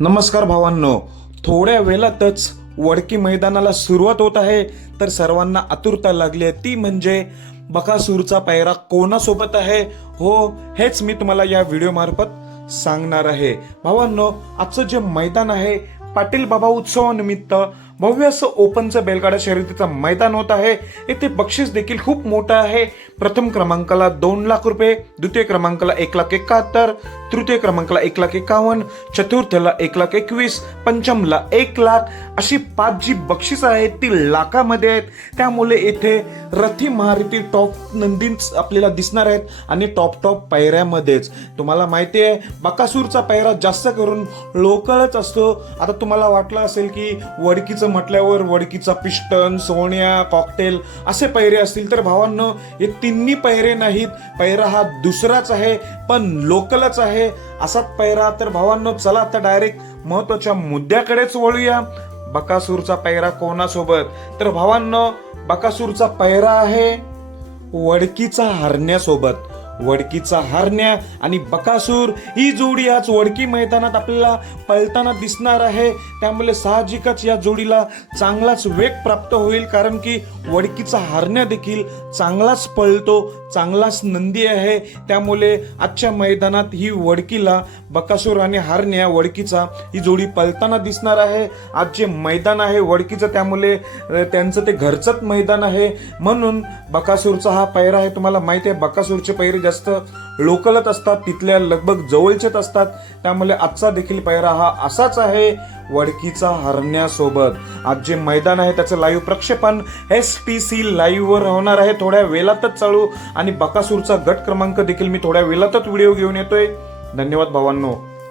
नमस्कार भावांनो. थोड्या वेळातच वडकी मैदानाला सुरुवात होत आहे. तर सर्वांना आतुरता लागली आहे. ती म्हणजे बकासूरचा पायरा कोणासोबत आहे? हो हेच मी तुम्हाला या व्हिडिओमार्फत सांगणार आहे. भावांनो आजचं जे मैदान आहे पाटील बाबा उत्सवानिमित्त भव्य असं ओपनचं बैलगाडा शर्यतीचं मैदान होत आहे. येथे बक्षीस देखील खूप मोठं आहे. प्रथम क्रमांकाला दोन लाख रुपये द्वितीय क्रमांकाला एक लाख एकाहत्तर तृतीय क्रमांकाला एक लाख एकावन्न चतुर्थला एक लाख एकवीस पंचमला एक लाख. अशी पाच जी बक्षीस आहेत ती लाखामध्ये आहेत. त्यामुळे येथे रथी महारथी टॉप नंदीच आपल्याला दिसणार आहेत आणि टॉप टॉप पायऱ्यामध्येच. तुम्हाला माहिती आहे बकासूरचा पायरा जास्त करून लोकलच असतो. आता तुम्हाला वाटलं असेल की वडकीचं म्हटल्यावर वडकीचा पिस्टन सोन्या कॉकटेल असे पैरे असतील तर भावांनो हे तिन्ही पैरे नाहीत. पैरा हा दुसराच आहे पण लोकलच आहे. असाच पैरा तर भावांनो चला आता डायरेक्ट महत्त्वाच्या मुद्द्याकडेच वळूया. बकासूरचा पैरा कोणासोबत? तर भावांनो बकासूरचा पैरा आहे वडकीचा हरण्यासोबत. वडकीचा हरण्या आणि बकासूर. ही जोडी आज वडकी मैदानात आपल्याला पळताना दिसणार आहे. त्यामुळे साहजिकच या जोडीला चांगलाच वेग प्राप्त होईल कारण की वडकीचा हरण्या देखील चांगलाच पळतो चांगलाच नंदी आहे. त्यामुळे आजच्या मैदानात ही वडकीला बकासूर आणि हरण्या वडकीचा ही जोडी पळताना दिसणार आहे. आज जे मैदान आहे वडकीचं त्यामुळे त्यांचं ते घरचंच मैदान आहे. म्हणून बकासूरचा हा पैरा आहे. तुम्हाला माहिती आहे बकासूरचे पैरे जास्त लोकलच असतात तिथल्या लगभग जवळचेच असतात. त्यामुळे आजचा देखील पायरा हा असाच आहे वडकीचा हरण्यासोबत. आज जे मैदान आहे त्याचं लाईव्ह प्रक्षेपण एस टी सी लाईव्हवर होणार आहे. थोड्या वेळातच चालू आणि बकासूरचा गट क्रमांक देखील मी थोड्या वेळातच व्हिडिओ घेऊन येतोय. धन्यवाद भावांनो.